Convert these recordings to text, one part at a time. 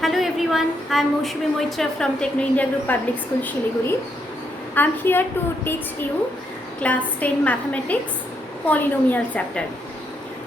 Hello everyone, I am Moushumi Moitra from Techno India Group Public School Shiliguri. I am here to teach you class 10 mathematics polynomial chapter.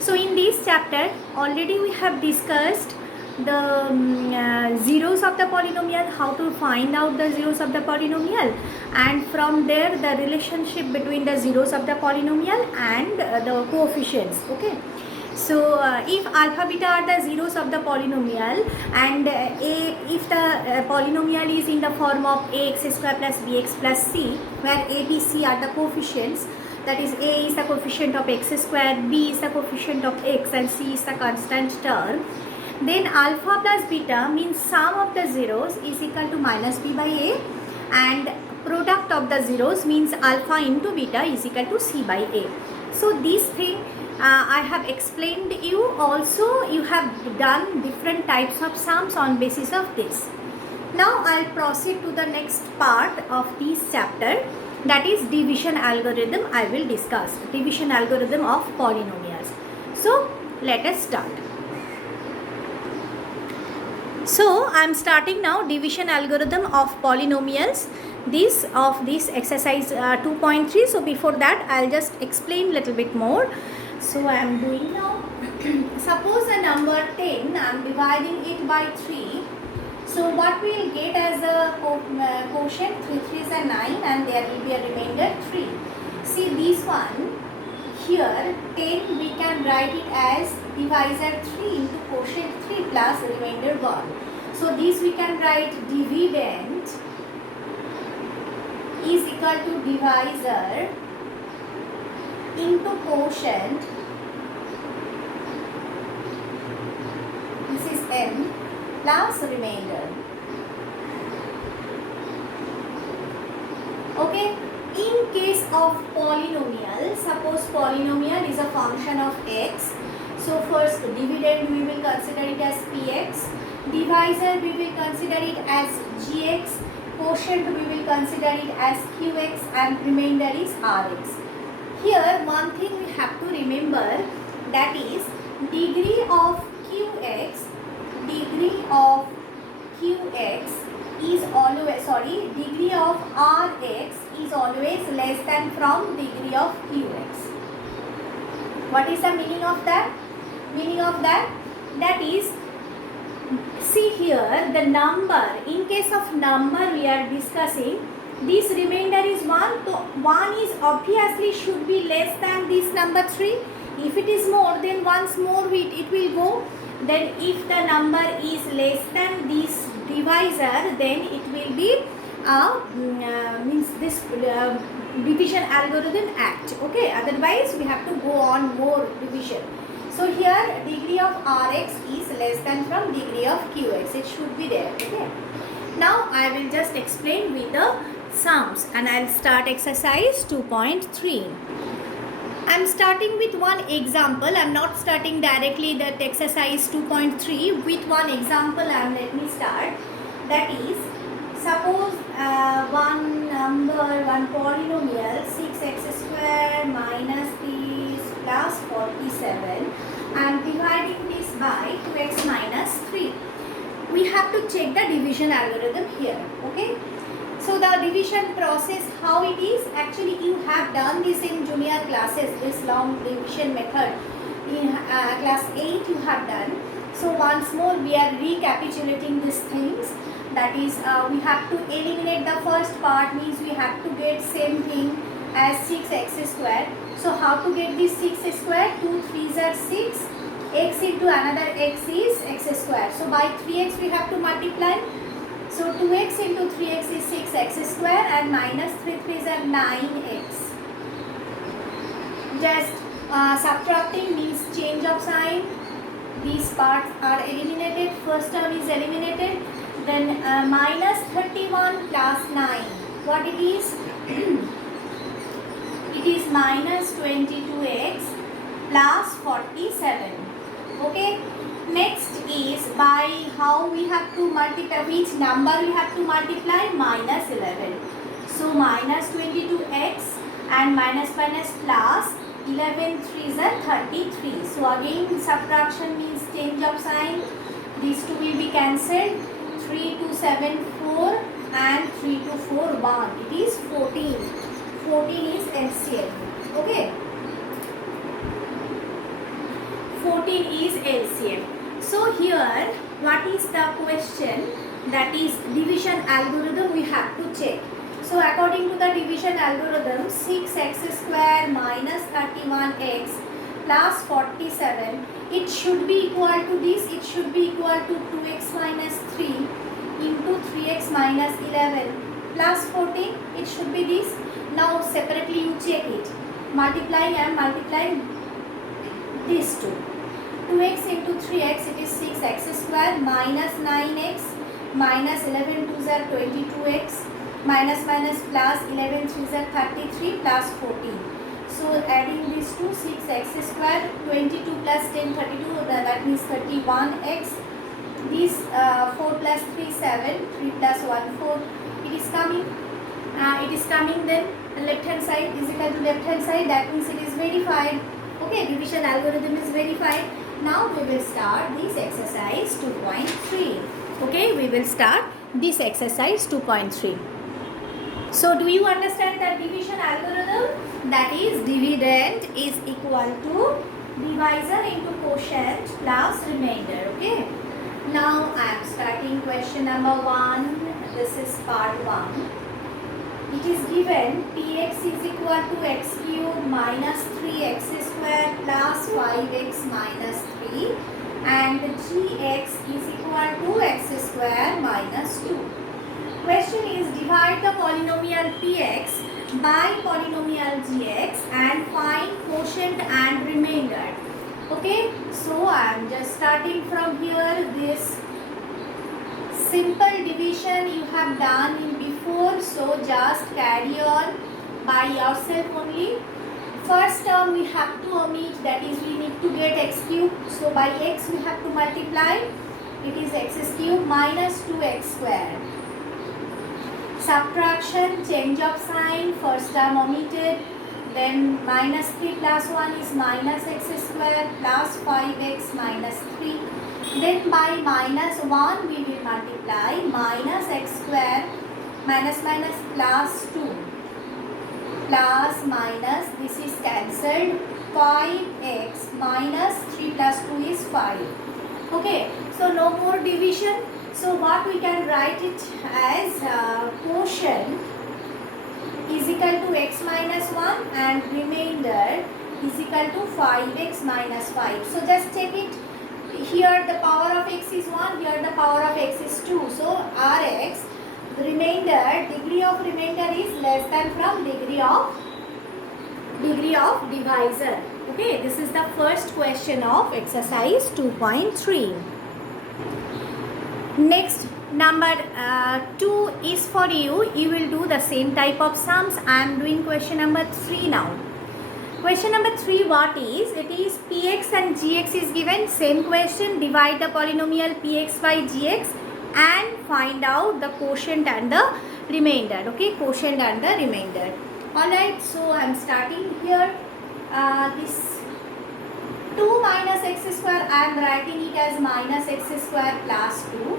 So in this chapter already we have discussed the zeros of the polynomial, how to find out the zeros of the polynomial, and from there the relationship between the zeros of the polynomial and the coefficients. Okay. So if alpha beta are the zeros of the polynomial and if the polynomial is in the form of ax square plus bx plus c, where a, b, c are the coefficients, that is a is the coefficient of x square, b is the coefficient of x and c is the constant term, then alpha plus beta means sum of the zeros is equal to minus b by a, and product of the zeros means alpha into beta is equal to c by a. So this thing I have explained you. Also you have done different types of sums on basis of this. Now I'll proceed to the next part of this chapter, that is division algorithm. I will discuss division algorithm of polynomials. So let us start. So I am starting now division algorithm of polynomials, this exercise 2.3. So before that I'll just explain little bit more. So I am doing now. Suppose a number 10, I am dividing it by 3. So what we will get as a quotient? 3 3 is a 9 and there will be a remainder 3. See this one here, 10 we can write it as divisor 3 into quotient 3 plus remainder 1. So this we can write dividend is equal to divisor into quotient, this is m, plus remainder. Okay, in case of polynomial, suppose polynomial is a function of x. So first dividend we will consider it as px, divisor we will consider it as gx, quotient we will consider it as qx, and remainder is rx. Here one thing we have to remember, that is degree of qx is always, degree of rx is always less than from degree of qx. What is the meaning of that? That is, see here the number, in case of number we are discussing, this remainder is 1, so 1 is obviously should be less than this number 3. If it is more, then once more it will go. Then if the number is less than this divisor, then it will be means this division algorithm act. Okay, otherwise we have to go on more division. So here degree of rx is less than from degree of qx, it should be there. Okay, now I will just explain with the sums and I'll start exercise 2.3. I'm starting with one example. I'm not starting directly that exercise 2.3. With one example let me start. That is, suppose one polynomial 6x square minus this plus 47. I'm dividing this by 2x minus 3. We have to check the division algorithm here. Okay. So the division process, how it is, actually you have done this in junior classes, this long division method. In class 8 you have done. So once more we are recapitulating these things. That is, we have to eliminate the first part, means we have to get same thing as 6x square. So how to get this 6 square? 2 3s are 6, x into another x is x square. So by 3x we have to multiply. So 2x into 3x is 6x square and minus 3 3s are 9x. Just subtracting means change of sign. These parts are eliminated. First term is eliminated. Then minus 31 plus 9. What it is? It is minus 22x plus 47. Okay. Next is by how we have to multiply, which number we have to multiply? Minus 11. So minus 22x and minus plus 11 3s are 33. So again subtraction means change of sign. These two will be cancelled. 3 2 7 4 and 3 2 4 1. It is 14. 14 is LCM. Okay. 14 is LCM. So here what is the question? That is division algorithm we have to check. So according to the division algorithm, 6x square minus 31x plus 47, it should be equal to this. It should be equal to 2x minus 3 into 3x minus 11 plus 14. It should be this. Now separately you check it. Multiplying, I am multiplying these two. 2x into 3x, it is 6x square minus 9x minus 11 2s are 22x minus minus plus 11 3s are 33 plus 14. So adding these two, 6x square 22 plus 10 32, that means 31x. This 4 plus 3 7, 3 plus 1 4. It is coming. It is coming then left hand side is equal to left hand side. That means it is verified. Okay, division algorithm is verified. Now we will start this exercise 2.3. Okay, we will start this exercise 2.3. So do you understand that division algorithm? That is dividend is equal to divisor into quotient plus remainder. Okay. Now I am starting question number 1. This is part 1. It is given px is equal to x cube minus 3x square plus 5x minus 3 and gx is equal to x square minus 2. Question is divide the polynomial px by polynomial gx and find quotient and remainder. Okay, so I am just starting from here. This simple division you have done in before, so just carry on by yourself only. First term we have to omit, that is we need to get x cube. So by x we have to multiply. It is x cube minus 2x square. Subtraction, change of sign, first term omitted. Then minus 3 plus 1 is minus x square plus 5x minus 3. Then by minus 1 we will multiply minus x square minus minus plus 2 plus minus, this is cancelled, 5x minus 3 plus 2 is 5. Okay, so no more division. So what we can write it as quotient is equal to x minus 1 and remainder is equal to 5x minus 5. So just check it. Here the power of x is 1, here the power of x is 2. So Rx, the remainder, degree of remainder is less than from degree of divisor. Okay, this is the first question of exercise 2.3. Next, number 2 is for you. You will do the same type of sums. I am doing question number 3 now. Question number 3, what is? It is px and gx is given. Same question. Divide the polynomial px by gx and find out the quotient and the remainder. Okay, quotient and the remainder. Alright, so I am starting here. This 2 minus x square, I am writing it as minus x square plus 2.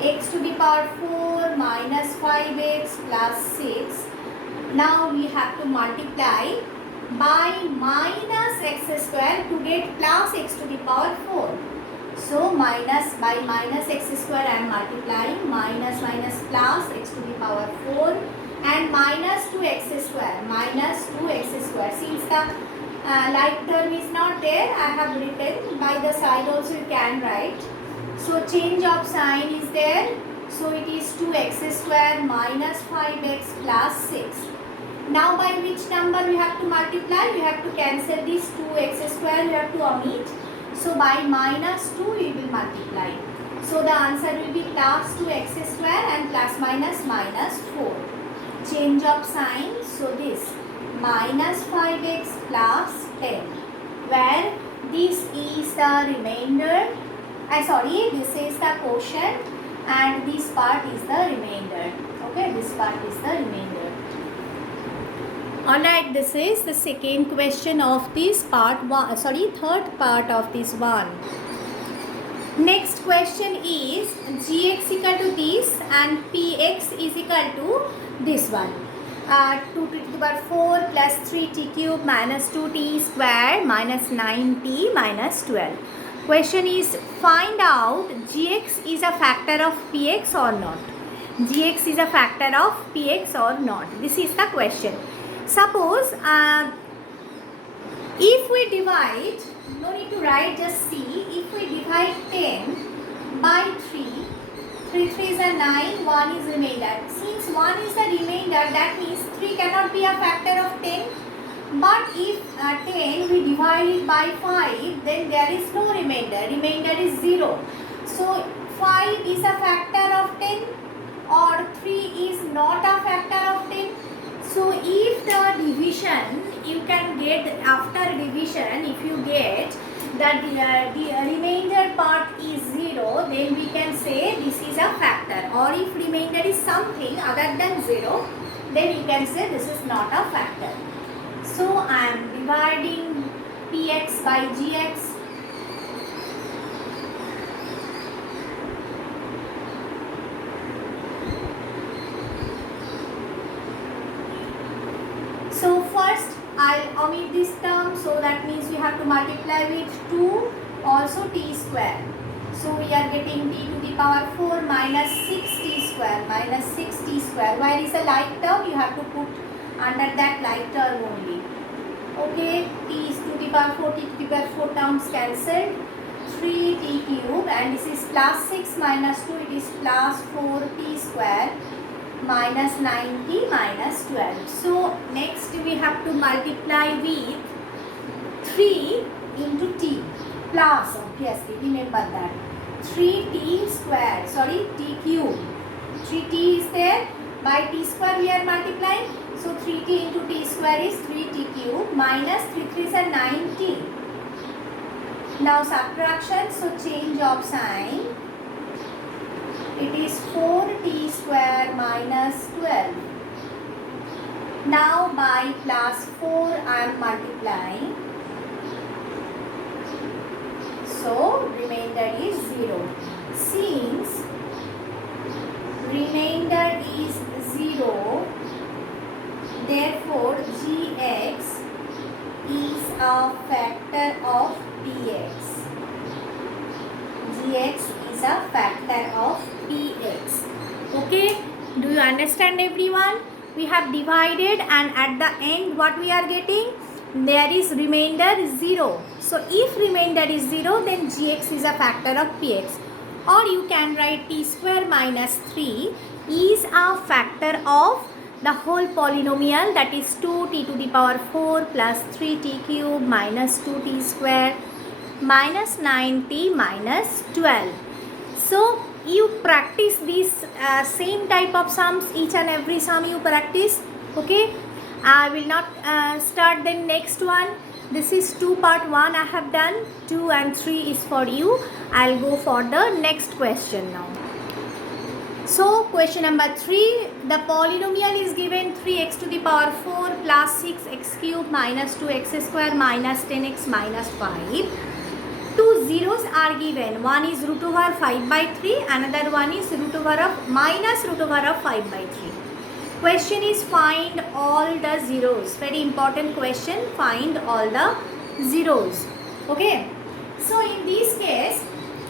X to the power 4 minus 5x plus 6. Now we have to multiply by minus x square to get plus x to the power 4. So minus by minus x square I am multiplying, minus minus plus x to the power 4 and minus 2x square, minus 2x square. Since the like term is not there, I have written by the side also you can write. So change of sign is there. So it is 2x square minus 5x plus 6. Now by which number we have to multiply? We have to cancel this 2x square, we have to omit. So by minus 2 we will multiply. So the answer will be plus 2x square and plus minus minus 4. Change of sign. So this minus 5x plus 10. Where this is the remainder. This is the quotient and this part is the remainder. Okay, this part is the remainder. Alright, this is the second question of this part 1. Third part of this one. Next question is gx equal to this and px is equal to this one. 2 to the power 4 plus 3t cube minus 2t square minus 9t minus 12. Question is find out gx is a factor of px or not. Gx is a factor of px or not. This is the question. Suppose if we divide, no need to write, just see, if we divide 10 by 3, 3 3 is a 9, 1 is remainder. Since 1 is the remainder, that means 3 cannot be a factor of 10. But if 10 we divide it by 5, then there is no remainder. Remainder is 0. So 5 is a factor of 10 or 3 is not a factor of 10. So if the division you can get after division, if you get that the remainder part is 0, then we can say this is a factor. Or if remainder is something other than 0, then you can say this is not a factor. So I am dividing px by gx. So first I'll omit this term, so that means we have to multiply with 2, also t square. So we are getting t to the power 4 minus 6t square minus 6t square. Where is a like term? You have to put under that like term only. Okay, t is to the power 4, t to the power 4 terms cancelled. 3t cube, and this is plus 6 minus 2, it is plus 4t square minus 9t minus 12. So next we have to multiply with 3 into t plus, obviously remember that, 3t square, sorry, t cube, 3t is there, by t square we are multiplying, so 3t into t square is 3t cube minus 3 3 is a 9t. Now subtraction, so change of sign, it is 4t square minus 12. Now by plus 4 I am multiplying, so remainder is 0. Since remainder is 0, therefore gx is a factor of px. Gx is a factor of px. Okay, do you understand everyone? We have divided, and at the end what we are getting? There is remainder 0. So if remainder is 0, then gx is a factor of px. Or you can write t square minus 3 is a factor of the whole polynomial, that is 2t to the power 4 plus 3t cube minus 2t square minus 9t minus 12. So you practice these same type of sums, each and every sum you practice. Okay, I will not start the next one. This is 2 part 1 I have done, 2 and 3 is for you. I'll go for the next question now. So question number 3, the polynomial is given 3x to the power 4 plus 6x cube minus 2x square minus 10x minus 5. Two zeros are given, one is root over 5 by 3, another one is root over of minus root over of 5 by 3. Question is find all the zeros. Very important question, find all the zeros. Okay, so in this case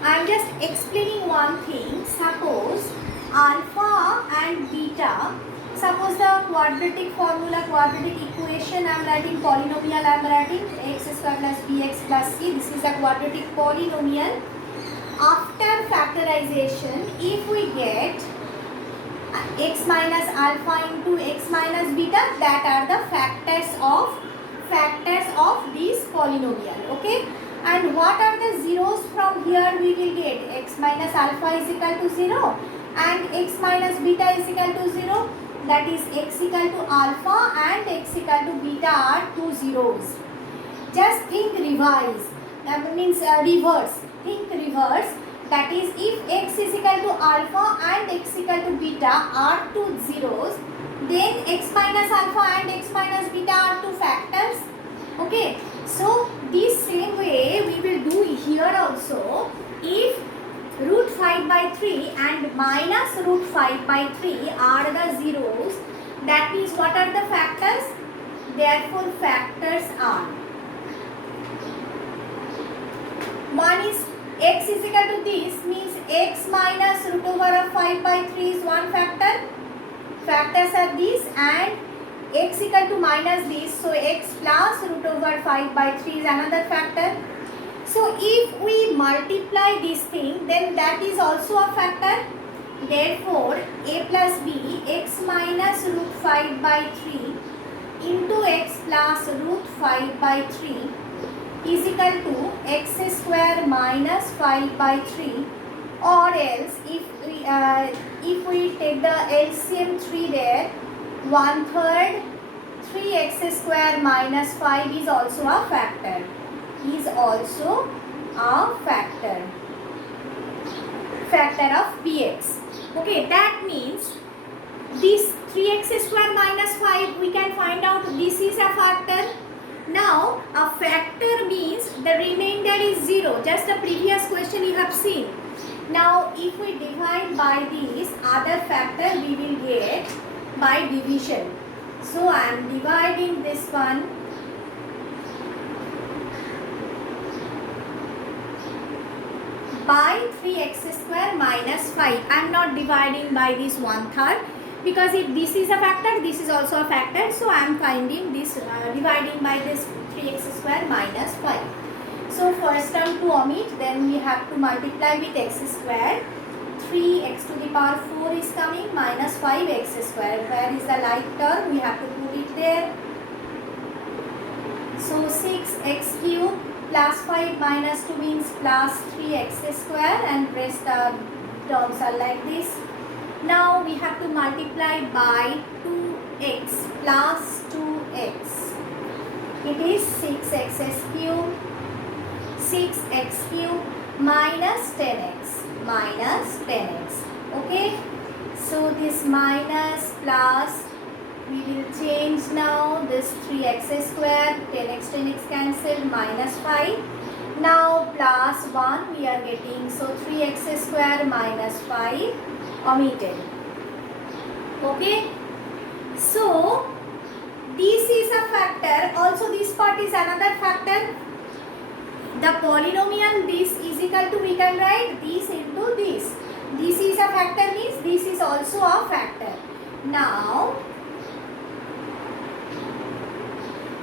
I am just explaining one thing. Suppose alpha and beta, suppose the quadratic formula, quadratic equation I am writing, polynomial I am writing x square plus bx plus c. This is a quadratic polynomial. After factorization, if we get x minus alpha into x minus beta, that are the factors of this polynomial. Okay, and what are the zeros from here? We will get x minus alpha is equal to 0 and x minus beta is equal to 0. That is x equal to alpha and x equal to beta are two zeros. Just think revise, that means reverse. Think reverse. That is, if x is equal to alpha and x equal to beta are two zeros, then x minus alpha and x minus beta are two factors. Okay, so this same way we will do here also. if root 5 by 3 and minus root 5 by 3 are the zeros, that means what are the factors? Therefore, factors are, one is x is equal to this, means x minus root over of 5 by 3 is one factor. Factors are these, and x equal to minus this, so x plus root over 5 by 3 is another factor. So if we multiply this thing, then that is also a factor. Therefore, a plus b, x minus root 5 by 3 into x plus root 5 by 3 is equal to x square minus 5 by 3, or else if we take the LCM 3 there, 1/3 3x square minus 5 is also a factor. Factor of px. Okay, that means this 3x square minus 5, we can find out this is a factor. Now, a factor means the remainder is 0. Just the previous question you have seen. Now, if we divide by this other factor, we will get by division. So, I am dividing this one by 3x square minus 5. I am not dividing by this 1/3, because if this is a factor, this is also a factor. So, I am finding this dividing by this 3x square minus 5. So, first term to omit, then we have to multiply with x square. 3x to the power 4 is coming, minus 5x square. Where is the like term? We have to put it there. So, 6x cube plus 5 minus 2 means plus 3x square, and rest terms are like this. Now we have to multiply by 2x plus 2x. It is 6x cube minus 10x. Okay. So this minus plus, we will change now this 3x square, 10x cancelled, minus 5. Now plus 1 we are getting, so 3x square minus 5 omitted. Okay. So this is a factor, also this part is another factor. The polynomial this is equal to, we can write this into this. This is a factor means this is also a factor. Now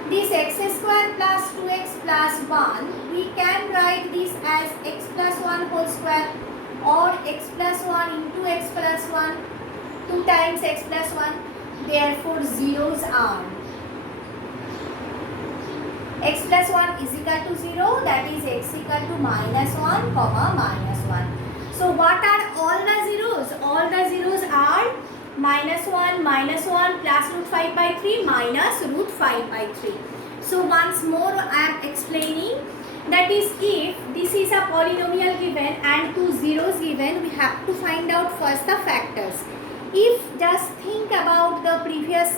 this x square plus 2x plus 1, we can write this as x plus 1 whole square, or x plus 1 into x plus 1, 2 times x plus 1. Therefore, zeros are x plus 1 is equal to 0, that is x equal to minus 1, comma minus 1. So, what are all the zeros? All the zeros are minus 1 plus root 5 by 3 minus root 5 by 3. So, once more I am explaining, that is, if this is a polynomial given and 2 zeros given, we have to find out first the factors. If just think about the previous